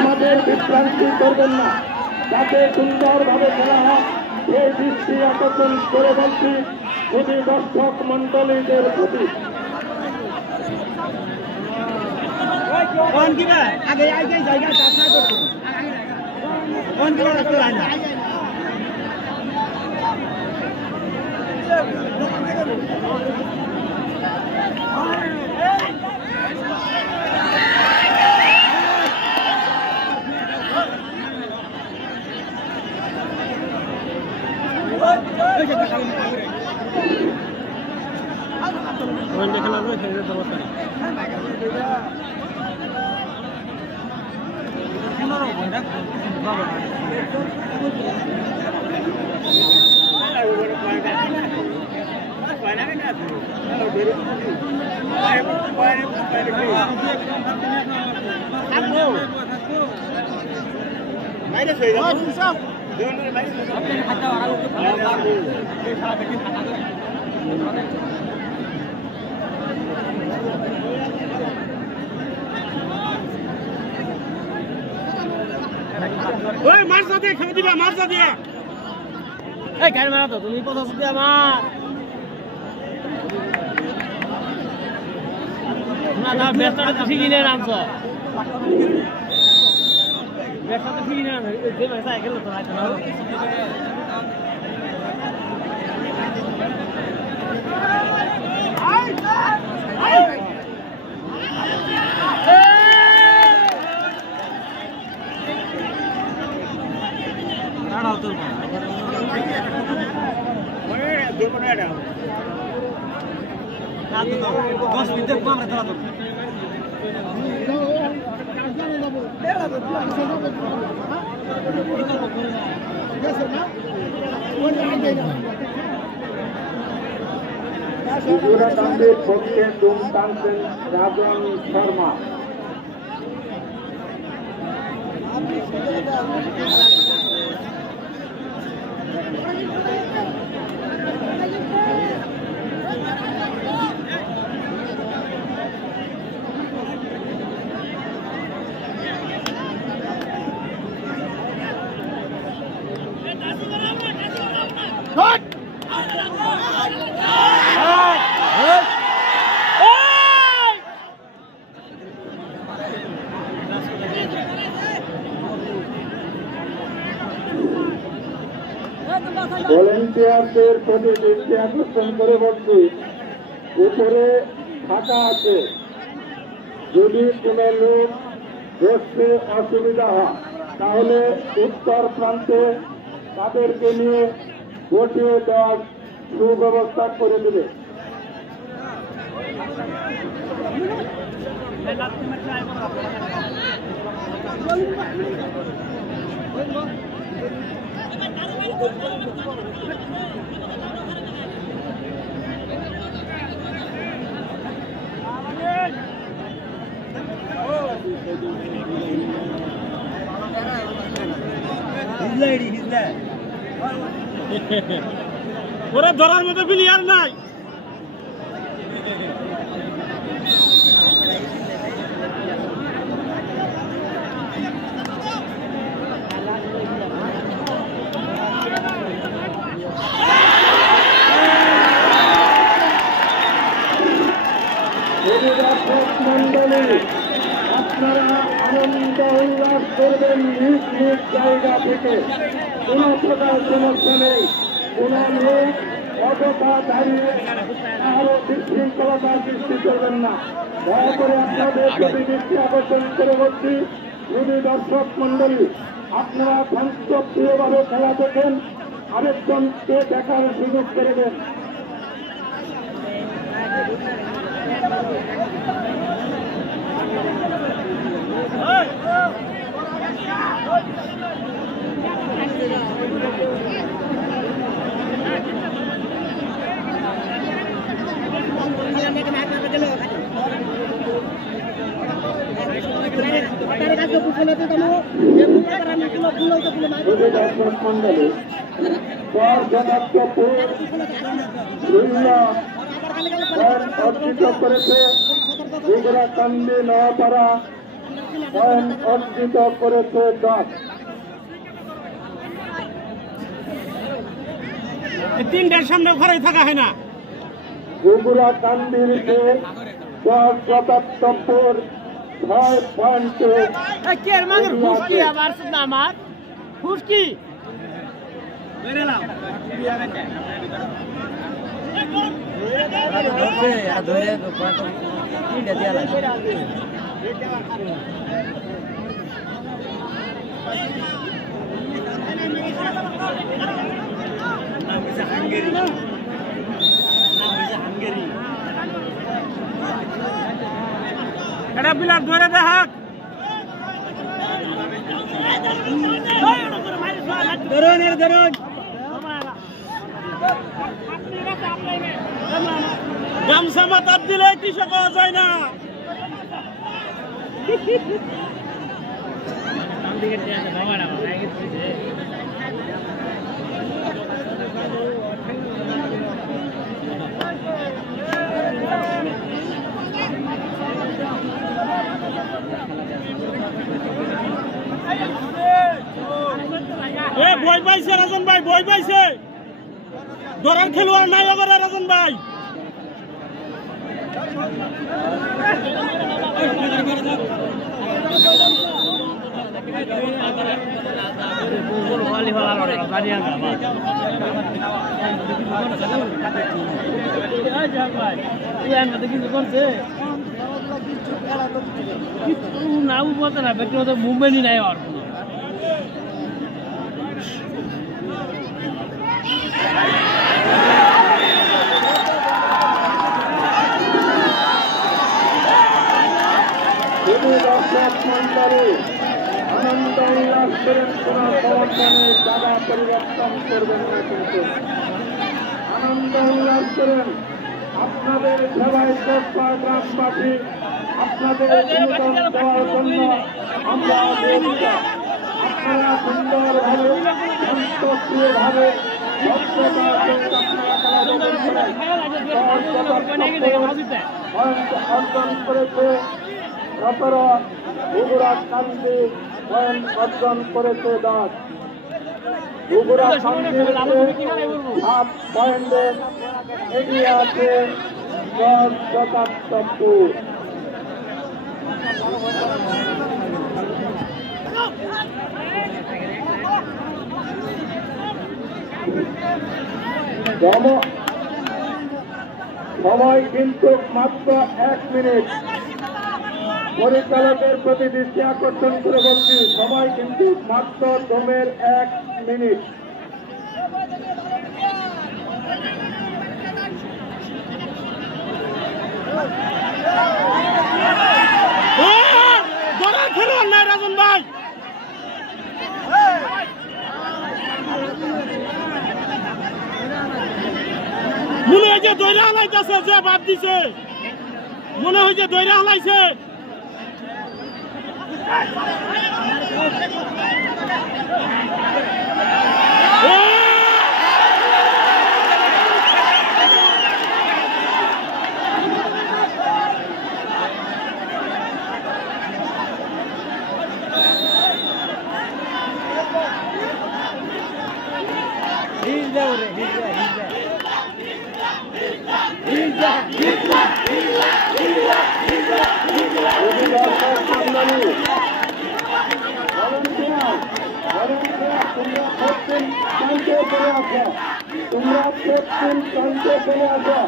আমাদের বিভ্রান্তি করবেন না, যাতে সুন্দরভাবে খেলা হয় এই দৃষ্টি আকর্ষণ করে বলছি প্রতি দর্শক মন্ডলীদের প্রতি। মার্চা দিয়ে খেলে দিবা, মার্চা দিয়ে গাড়ি মারা তো তুমি 50 দিয়ে আমার না ব্যবসাটা তো ঠিকই নেই নামছ, ব্যবসা তো ঠিকই নেই যে ব্যবসা গেল তো হয়তো না পক্ষে দুম টানছেন রাজন শর্মা। ভলেন্টিয়ারদের প্রতি দৃষ্টি আকর্ষণ করে বলছি, উপরে ফাঁকা আছে, যদি কোনো লোক বসতে অসুবিধা হয় তাহলে উত্তর প্রান্তে তাদেরকে নিয়ে বসিয়ে দেওয়ার সুব্যবস্থা করে দেবে। ওরা ধরার মতো প্লেয়ার নাই। মন্ডলী, আপনারা আনন্দ উল্লাস করবেন নিজ নিজ জায়গা থেকে, কোন প্রকার সমস্যা নেই। কোন লোক অযথা দাঁড়িয়ে আরো বিশৃঙ্খলতার সৃষ্টি করবেন না। দয়া করে আপনাদের প্রতি দৃষ্টি আকর্ষণ করে বলছি, যদি দর্শক মন্ডলী আপনারা শান্তপ্রিয়ভাবে খেলা দেখেন, আরেকজনকে দেখার সুযোগ করে দেন। মন্ডলী অর্জিত করেছে কান্দি নওয়াপাড়া পয়েন্ট অর্জিত করেছে 10। তিনটার সামনে ঘরে থাকা হয় না। বগুড়া কান্দিরকে 10-77 6 পয়েন্টে হুস্কি আবার আমার হুস্কি এটা বিলাস ধরে দেখাক ধরুন গামছা মাথার দিলে কৃষক পাওয়া যায় না। বই পাইছে রাজন ভাই, বই পাইছে ধরার খেলোয়াড় নাই আবার রাজন ভাই। না বলতে না ব্যক্তিগত মুম্বাই নাই আর আনন্দ উল্লাস করেন, কোন সমর্থনের জায়গা পরিবর্তন করবেন না। কিন্তু আনন্দ উল্লাস করেন, আপনাদের সেবায় চর্চা গ্রামবাসী আপনাদের অনুদান দেওয়ার জন্য আমরা আপনারা সুন্দরভাবে শান্তপ্রিয়ভাবে অর্জন করেছে। 17 বগুড়া কান্দি পয়েন্ট অর্জন করেছে 10। বগুড়া কান্দি 7 পয়েন্টে এগিয়ে আছে 10-77। সময় কিন্তু মাত্র 1 মিনিট। পরিচালকের প্রতি দৃষ্টি আকর্ষণ করে বলছি, সময় কিন্তু মাত্র দমের 1 মিনিট। খেলোয়াড় নাই রাজন ভাই। মনে হয় যে দৈরা হালাইতেছে, যে বাদ দিছে মনে হয় যে দৈরা হালাইছে। তোমরা প্রত্যেক কান্তে চলে আসো।